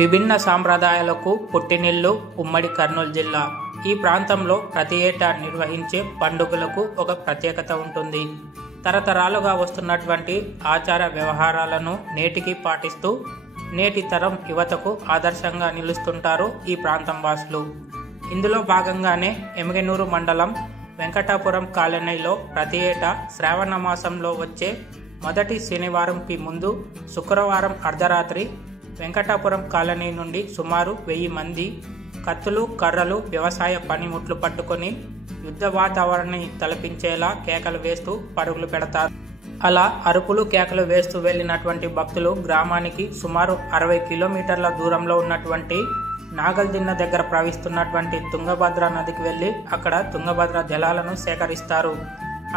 విభిన్న సాంప్రదాయాలకు పుట్టినిల్లు ఉమ్మడి కర్నూలు జిల్లా. ఈ ప్రాంతంలో ప్రతి ఏటా నిర్వహించే పండుగలకు ఒక ప్రత్యేకత ఉంటుంది. తరతరాలుగా వస్తున్నటువంటి ఆచార వ్యవహారాలను నేటికి పాటిస్తూ నేటి తరం యువతకు ఆదర్శంగా నిలుస్తుంటారు ఈ ప్రాంతం వాసులు. ఇందులో భాగంగానే ఎమ్మిగనూరు మండలం వెంకటాపురం కాలనీలో ప్రతి ఏటా శ్రావణ మాసంలో వచ్చే మొదటి శనివారంకి ముందు శుక్రవారం అర్ధరాత్రి వెంకటాపురం కాలనీ నుండి సుమారు 1000 మంది కత్తులు, కర్రలు, వ్యవసాయ పనిముట్లు పట్టుకొని యుద్ధ వాతావరణాన్ని తలపించేలా కేకలు వేస్తూ పరుగులు పెడతారు. అలా అరుపులు, కేకలు వేస్తూ వెళ్లినటువంటి భక్తులు గ్రామానికి సుమారు 60 కిలోమీటర్ల దూరంలో ఉన్నటువంటి నాగల్దిన్న దగ్గర ప్రవహిస్తున్నటువంటి తుంగభద్ర నదికి వెళ్లి అక్కడ తుంగభద్ర జలాలను సేకరిస్తారు.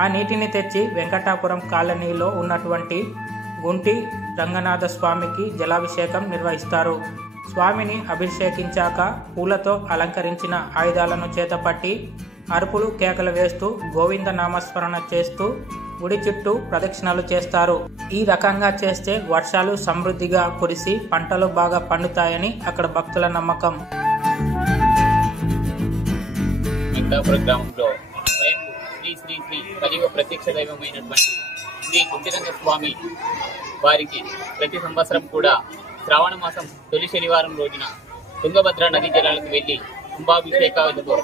ఆ నీటిని తెచ్చి వెంకటాపురం కాలనీలో ఉన్నటువంటి గుంటి రంగనాథ స్వామికి జలాభిషేకం నిర్వహిస్తారు. స్వామిని అభిషేకించాక పూలతో అలంకరించిన ఆయుధాలను చేతపట్టి అరుపులు, కేకలు వేస్తూ గోవింద నామస్మరణ చేస్తూ గుడి చుట్టూ ప్రదక్షిణలు చేస్తారు. ఈ రకంగా చేస్తే వర్షాలు సమృద్ధిగా కురిసి పంటలు బాగా పండుతాయని అక్కడ భక్తుల నమ్మకం. గ్రామంలో శ్రీ కలియుగ ప్రత్యక్ష దైవమైనటువంటి శ్రీ గుంటిరంగ స్వామి వారికి ప్రతి సంవత్సరం కూడా శ్రావణ మాసం తొలి శనివారం రోజున తుంగభద్ర నదీ జలాలకు వెళ్లి కుంభాభిషేకాలతో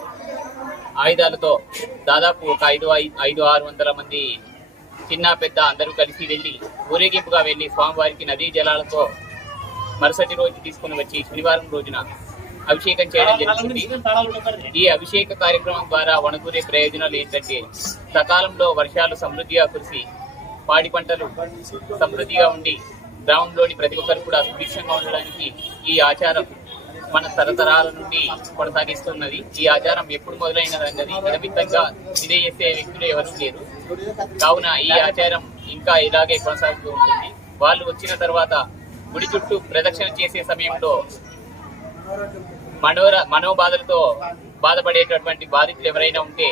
ఆయుధాలతో దాదాపు ఒక 500-600 మంది చిన్న పెద్ద అందరూ కలిసి వెళ్లి ఊరేగింపుగా వెళ్లి స్వామివారికి నదీ జలాలతో మరుసటి రోజు తీసుకుని వచ్చి శనివారం రోజున అభిషేకం చేయడం జరుగుతుంది. ఈ అభిషేక కార్యక్రమం ద్వారా వనకూరే ప్రయోజనాలు ఏంటంటే సకాలంలో వర్షాలు సమృద్ధిగా కురిసి పాడి పంటలు సమృద్ధిగా ఉండి గ్రామంలోని ప్రతి ఒక్కరు కూడా సుభిక్షంగా ఉండడానికి ఈ ఆచారం మన తరతరాల నుండి కొనసాగిస్తున్నది. ఈ ఆచారం ఎప్పుడు మొదలైనదన్నది నియమితంగా ఇదే చేసే వ్యక్తులు ఎవరూ లేరు. కావున ఈ ఆచారం ఇంకా ఇలాగే కొనసాగుతూ ఉంటుంది. వాళ్ళు వచ్చిన తర్వాత గుడి చుట్టూ ప్రదక్షిణ చేసే సమయంలో మనోబాధలతో బాధపడేటటువంటి బాధితులు ఎవరైనా ఉంటే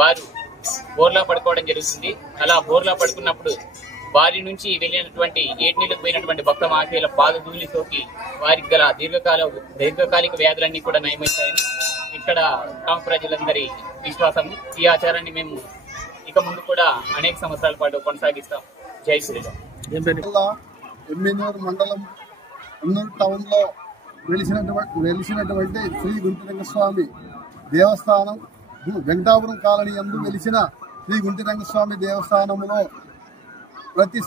వారు బోర్లా పడుకోవడం జరుగుతుంది. అలా బోర్లా పడుకున్నప్పుడు వారి నుంచి వెళ్ళినటువంటి ఏటినీళ్ళకు పోయినటువంటి భక్త మహాశయుల పాదధూళి సోకి వారికి గల దీర్ఘకాలిక వ్యాధులన్నీ కూడా నయమవుతాయని ఇక్కడ గ్రామ ప్రజలందరి విశ్వాసం. ఈ ఆచారాన్ని మేము ఇక ముందు కూడా అనేక సంవత్సరాల పాటు కొనసాగిస్తాం. జై శ్రీరామ్. ఎమ్మిగనూరు మండలం అన్నూరు టౌన్ లో వెలిసినటువంటి శ్రీ గుంటిరంగ స్వామి దేవస్థానం వెంకటాపురం కాలనీ యందు వెలిసిన శ్రీ గుంటిరంగ స్వామి దేవస్థానంలో ప్రతి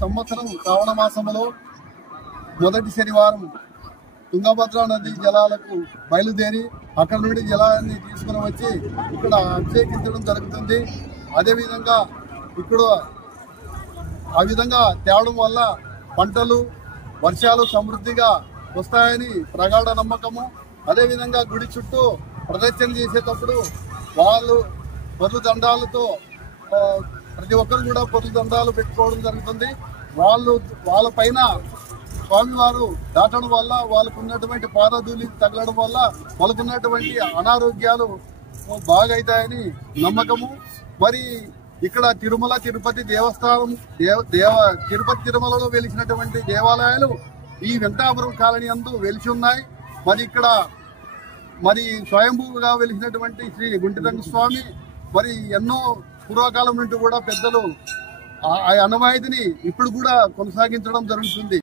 సంవత్సరం శ్రావణ మాసంలో మొదటి శనివారం తుంగభద్ర నది జలాలకు బయలుదేరి అక్కడ నుండి జలాన్ని తీసుకుని వచ్చి ఇక్కడ అభిషేకించడం జరుగుతుంది. అదేవిధంగా ఇక్కడ ఆ విధంగా తేవడం వల్ల పంటలు, వర్షాలు సమృద్ధిగా వస్తాయని ప్రగాఢ నమ్మకము. అదేవిధంగా గుడి చుట్టూ ప్రదక్షిణ చేసేటప్పుడు వాళ్ళు పొర్లు దండాలతో ప్రతి ఒక్కరు కూడా పొర్లు దండాలు పెట్టుకోవడం జరుగుతుంది. వాళ్ళ పైన స్వామివారు దాటడం వల్ల వాళ్ళకు ఉన్నటువంటి పాదధూళి తగలడం వల్ల వాళ్ళకు ఉన్నటువంటి అనారోగ్యాలు బాగా అవుతాయని నమ్మకము. మరి ఇక్కడ తిరుమల తిరుపతి దేవస్థానం తిరుపతి తిరుమలలో వెలిసినటువంటి దేవాలయాలు ఈ వెంకటాపురం కాలనీ యందు వెలిసి ఉన్నాయి. మరి ఇక్కడ స్వయంభూగా వెలిసినటువంటి శ్రీ గుంటిరంగ స్వామి మరి ఎన్నో పూర్వకాలం నుండి కూడా పెద్దలు ఆ అనువాయితీని ఇప్పుడు కూడా కొనసాగించడం జరుగుతుంది.